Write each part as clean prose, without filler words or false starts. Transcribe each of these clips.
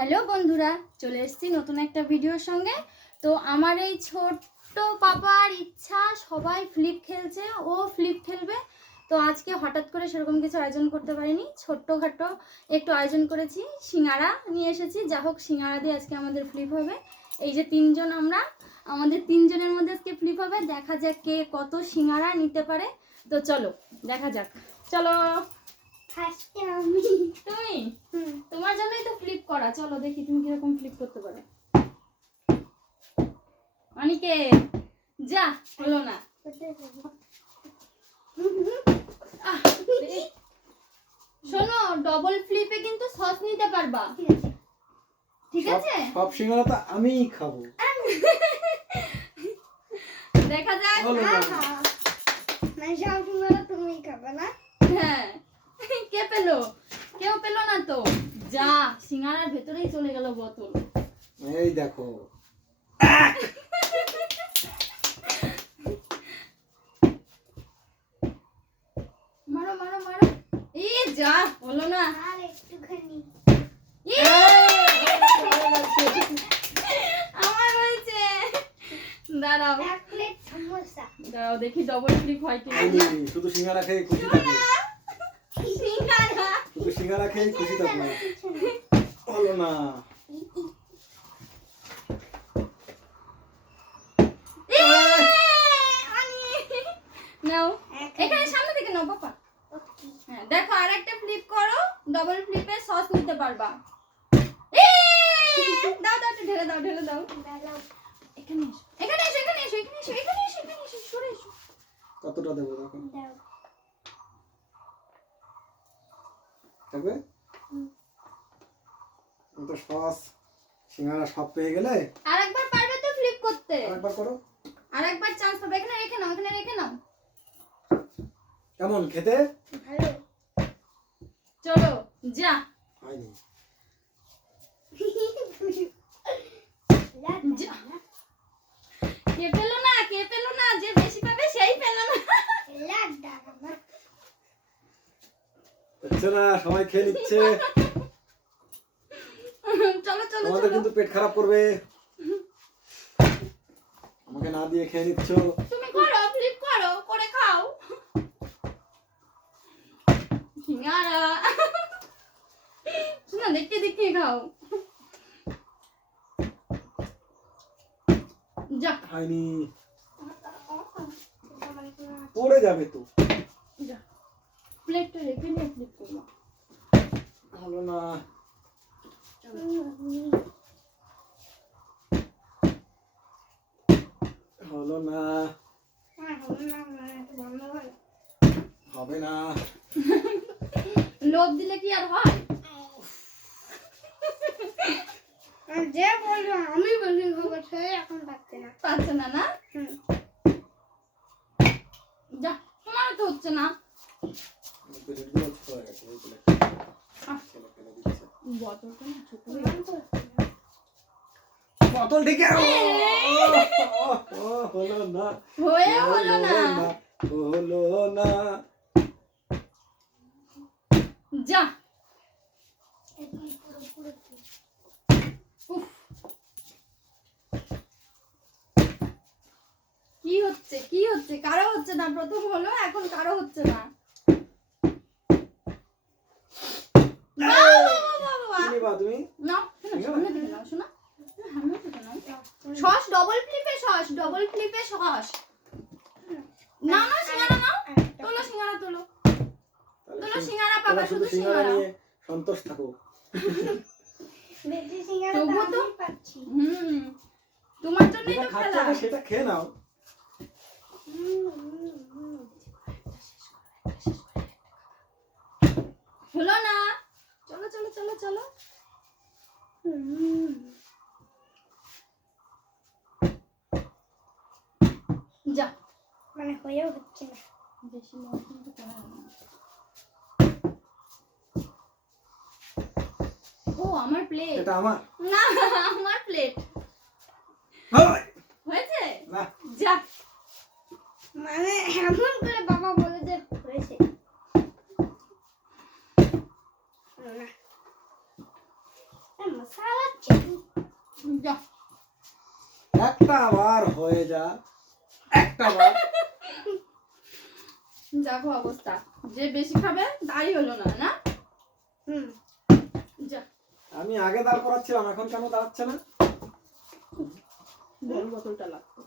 Hello বন্ধুরা, চলে এসেছি নতুন একটা ভিডিওর সঙ্গে। তো আমার এই ছোট্ট পাপার ইচ্ছা সবাই ফ্লিপ খেলছে, ও ফ্লিপ খেলবে। তো আজকে হঠাৎ করে সেরকম কিছু আয়োজন করতে পারিনি, ছোট্টখাটো একটু আয়োজন করেছি। সিঙ্গারা নিয়ে এসেছি, যা হোক সিঙ্গারা দিয়ে আজকে আমাদের ফ্লিপ হবে। এই যে তিনজন, আমাদের তিনজনের মধ্যে আজকে ফ্লিপ হবে। দেখা যাক কে কত সিঙ্গারা নিতে পারে। তো চলো দেখা যাক, চলো। তুমি তোমার জন্যই তো ফ্লিপ করা। চলো দেখি তুমি কিরকম ফ্লিপ করতে পারো। অনিকে যা, হলো না। শোনো, ডবল ফ্লিপে কিন্তু সস নিতে পারবা, ঠিক আছে? সব সিঙ্গারা তো আমিই খাবো। দেখা যাক। মানে সব সিঙ্গারা তুমিই খাবে না? হ্যাঁ, কে পেলো? কেউ পেলো না তো। যা, সিঙ্গারার ভেতরেই চলে গেল বোতল। এই দেখো, মারো মারো মারো। এই যা, হলো না। আর একটুখানি। আমার হয়েছে। দাঁড়াও এক প্লেট সমোসা। দাঁড়াও দেখি ডবল ফ্লিপ হয় কি। শুধু সিঙ্গারা খেয়ে খুশি থাকবে, সিঙ্গারা শুধু সিঙ্গারা খেয়ে খুশি থাকবে। হলো না। নাও, এখানে সামনে থেকে নাও পাপা। হ্যাঁ দেখো, আরেকটা ফ্লিপ করো, ডবল ফ্লিপে সস নিতে পারবা। দাও দাও, একটু ঢেলে দাও, ঢেলে দাও। এখানে এসো, এখানে এসো, এখানে এসো, এখানে এসো, এখানে এসো, এখানে এসো, সরে এসো। কতটা দেবো দেখো, দাও। থাকবে তো সস সিঙ্গারা সব পেয়ে গেলে আরেকবার পারবে তো ফ্লিপ করতে? আরেকবার করো। আরেকবার চান্স পাবে। এখানে রেখে নাও, এখানে রেখে নাও। কেমন খেতে? ভালো। চলো যা। হয়নি। যা। কে পেলো না, কে পেলো না? যে বেশি পাবে সেই পেলো না। হচ্ছে না, সবাই খেয়ে নিচ্ছে। চলো চলো তোমাদের চলো। কিন্তু পেট খারাপ করবে, আমাকে না দিয়ে খেয়ে নিচ্ছ। তুমি করো, ফ্লিপ করো, করে খাও সিঙ্গারা। শোনো, দেখতে দেখতে খাও। যা হয়নি, পড়ে যাবে তো। যা, প্লেটটা রেখে নিয়ে ফ্লিপ করবো। হলো না। হলো না, হবে না। লোভ দিলে কি আর হয়? যে বললো আমি বলি খবর সে এখন পাচ্ছে না। পাচ্ছে না না? যা, তোমার তো হচ্ছে না। বোতলটা না ছোট হয়ে গেছে। বোতল থেকে হলো না, হয়ে হলো না। হলো না। যা, উফ, কি হচ্ছে কি হচ্ছে? কারো হচ্ছে না। প্রথম হলো, এখন কারো হচ্ছে না। তুমি নাও, শোনো, সামনে থেকে নাও, শোনো, সামনে থেকে নাও। সস ডবল ফ্লিপে, সস ডবল ফ্লিপে, সস নাও না, সিঙ্গারা নাও। তোলো সিঙ্গারা, তোলো তোলো সিঙ্গারা পাবা, শুধু সিঙ্গারা। নিয়ে সন্তুষ্ট থাকো। বেশি সিঙ্গারা তবুও তো আমি পাচ্ছি। তোমার জন্যই যেটা তো খাচ্ছ খেলা। আগে সেটা খেয়ে নাও। হলো না। চলো চলো চলো চলো। যা, মানে হয়েও হচ্ছে না। বেশি মন কিন্তু করা হবে না। ও আমার প্লেট। এটা আমার না, আমার প্লেট হয় হয়েছে। না। যা, মানে এমন করে বাবা বলে যে হয়েছে। না সালাচ্ছি যা একটা আবার হয়ে যা, একটা বার। দেখো অবস্থা, যে বেশি খাবে তাই হলো না, না? হুম যা আমি আগে দাঁড় করাচ্ছিলাম, এখন কেন দাঁড়াচ্ছে না? বড় বোতলটা লাগতো।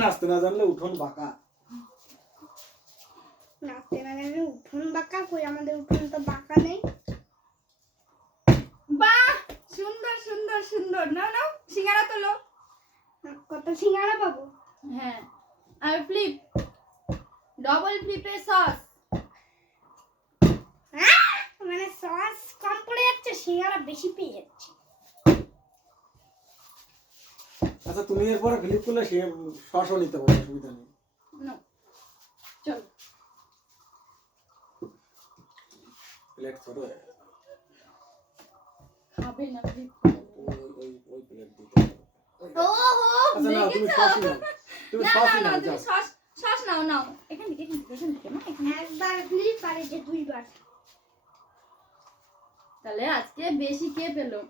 নাচতে না জানলে উঠোন বাঁকা। নাচতে না জানলে উঠোন বাঁকা, কই আমাদের উঠোন তো বাঁকা নেই। বাহ, সুন্দর সুন্দর সুন্দর। নাও নাও, সিঙ্গারা তোলো। কত সিঙ্গারা পাবো? হ্যাঁ, আর ফ্লিপ, ডবল ফ্লিপে সস। মানে সস কম পড়ে যাচ্ছে, সিঙ্গারা বেশি পেয়ে যাচ্ছে। আচ্ছা তুমি এরপরে ফ্লিপ করলে সে সসও নিতে পারবে, অসুবিধা নেই। নাও, চলো। প্লেট ছোট হয়ে গেছে। খাবে না ফ্লিপ। ওই প্লেট দিতে হবে। ওহো, আচ্ছা না, তুমি দেখেছো? সস নাও, তুমি না সস না না, নাও, তুমি যাও। সস নাও নাও। এখান থেকে না, এখান থেকে। একবার ফ্লিপ পারে যে দুইবার। তাহলে আজকে বেশি কে পেলো?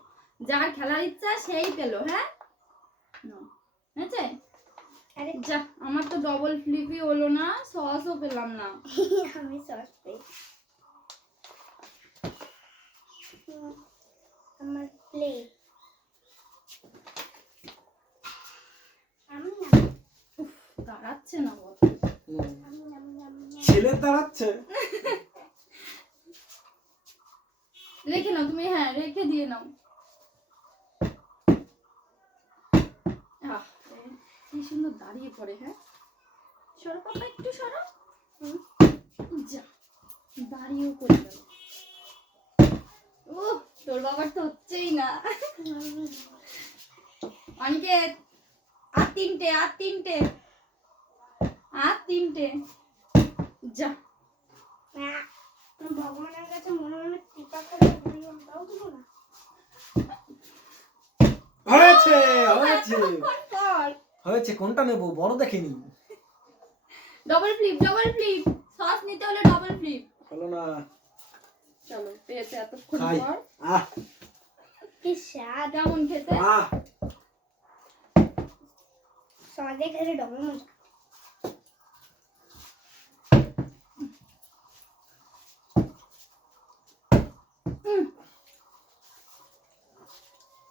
যার খেলার ইচ্ছা সেই পেলো, হ্যাঁ? নাও, হয়েছে? আরে যা, আমার তো ডবল ফ্লিপই হলো না, সসও পেলাম না। আমি সস পেয়ে আমার প্লেট আমি না দাঁড়াচ্ছে না বল। ছেলে দাঁড়াচ্ছে। রেখে নাও তুমি, হ্যাঁ রেখে দিয়ে নাও। আহ, কি সুন্দর দাঁড়িয়ে পড়ে, হ্যাঁ? সরো পাপা, একটু সরো। যা, দাঁড়িয়েও করে গেল। ও, তোর বাবার তো হচ্ছেই না। অনিকেত, আর তিনটে, আর তিনটে, আর তিনটে। যা, ভগবানের কাছে মনে মনে কৃপা করে দাও দিল না। হয়েছে, হয়েছে, কর। হয়েছে। কোনটা নেবো? বড় দেখে নি। Double flip, double flip. Sauce নিতে হলে ডবল ফ্লিপ। হলো না। চলো, পেয়েছে এতক্ষণ খাই। পর। আহ কি স্বাদ, কেমন খেতে? আহ সদে করে ডবল মজা।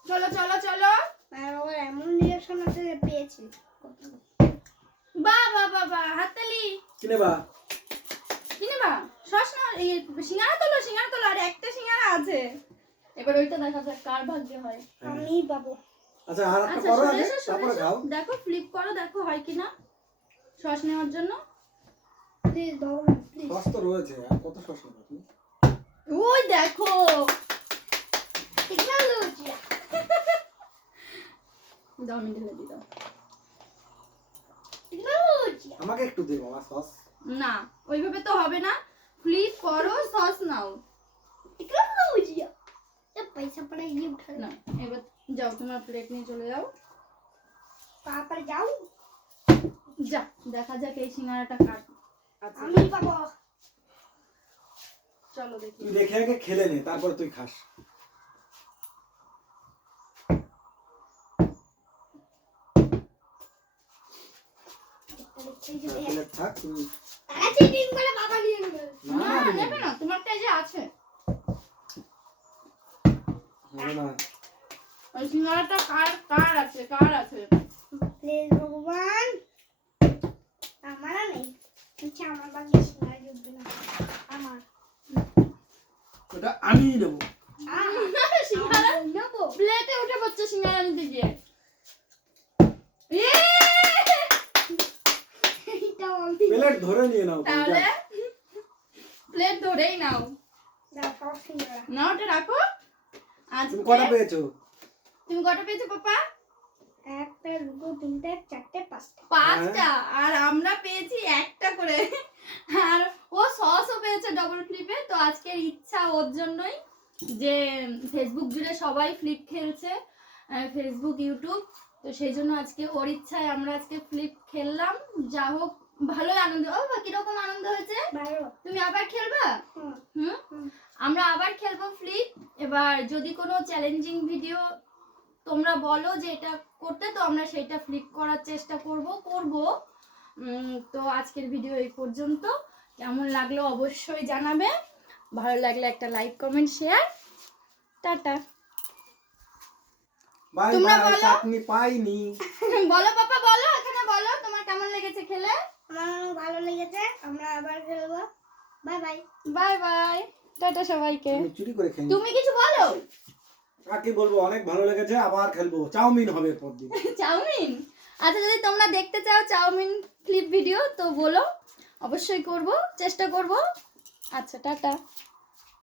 চলো চলো চলো। আর বাবার এমন রিয়াকশন আছে যে পেয়েছি। বাহ বাহ বাহ বাহ, হাততালি। কি নেবা? কি নেবা? সস না, এই সিঙ্গারা তোলো, সিঙ্গারা তোলো। আর একটা সিঙ্গারা আছে, এবার ওইটা দেখা যাক কার ভাগ্যে হয়। আমি পাবো। আচ্ছা আর একটা আচ্ছা করো সরে আগে, এসো, সরে তারপরে এসো। খাও। দেখো ফ্লিপ করো, দেখো হয় কিনা সস নেওয়ার জন্য। প্লিজ ভগবান প্লিজ। সস তো রয়েছে, আর কত সস নেবে তুমি? ওই দেখো, টেকনোলজি। দাও, আমি ঢেলে দিই, দাও। টেকনোলজি। আমাকে একটু দে বাবা সস। না, ওইভাবে তো হবে না। ফ্লিপ করো, সস নাও। টেকনোলজি। এ পয়সা পড়ে গিয়ে উঠা না, এবার যাও, তোমার প্লেট নিয়ে চলে যাও। পাপা যাও। যা, দেখা যাক এই সিঙ্গারাটা কার আছে। আমি পাবো। চলো দেখি। তুই দেখে আগে খেলে নে, তারপর তুই খাস। প্লেট থাক তুমি। আচ্ছা টিম করে বাবা নিয়ে নেবে। না, না নেবে না, তোমারটা যে আছে। হবে না। ওই সিঙ্গারাটা কার কার আছে, কার আছে? প্লিজ ভগবান। আমার আর নেই। আচ্ছা আমার বাকি সিঙ্গারা জুটবে না। আমার ওটা আমিই নেবো। সিঙ্গারা নেবো। প্লেটে উঠে পড়ছে সিঙ্গারা নিতে গিয়ে। ইয়ে! এইটাও আমি। প্লেট ধরে নিয়ে নাও তুমি, তাহলে যা। প্লেট ধরেই নাও। দাও সব সিঙ্গারা। না, ওটা রাখো। আজকে তুমি কটা পেয়েছো? তুমি কটা পেয়েছো পাপা? একটা দুটো তিনটে চারটে পাঁচটা। 5টা। আর আমরা পেয়েছি একটা করে। আর ও সসও পেয়েছে ডবল ফ্লিপে। তো আজকের ইচ্ছা ওর জন্যই, যে ফেসবুক জুড়ে সবাই ফ্লিপ খেলছে, ফেসবুক ইউটিউব। তো সেই জন্য আজকে ওর ইচ্ছায় আমরা আজকে ফ্লিপ খেললাম। যা হোক, ভালোই আনন্দ। ও বা কিরকম আনন্দ হয়েছে? ভালো। তুমি আবার খেলবা? হুম। হুম। হুম। আমরা আবার খেলবো ফ্লিপ। এবার যদি কোনো চ্যালেঞ্জিং ভিডিও তোমরা বলো যে এটা করতে, তো আমরা সেটা ফ্লিপ করার চেষ্টা করব। তো আজকের ভিডিও এই পর্যন্ত। কেমন লাগলো অবশ্যই জানাবে। ভালো লাগলে একটা লাইক, কমেন্ট, শেয়ার। টাটা। বাই তোমরা বাই, বলো। চাটনি পাইনি। বলো পাপা, বলো এখানে, বলো তোমার কেমন লেগেছে খেলে। আমার অনেক ভালো লেগেছে, আমরা আবার খেলবো। Bye bye. Bye bye, tata সবাইকে। আমি চুরি করে খেয়ে তুমি কিছু বলো। আর কি বলবো, অনেক ভালো লেগেছে, আবার খেলবো। চাউমিন হবে এরপর দিন। চাউমিন। আচ্ছা, যদি তোমরা দেখতে চাও চাউমিন ক্লিপ ভিডিও তো বলো, অবশ্যই করব, চেষ্টা করব। আচ্ছা, টাটা।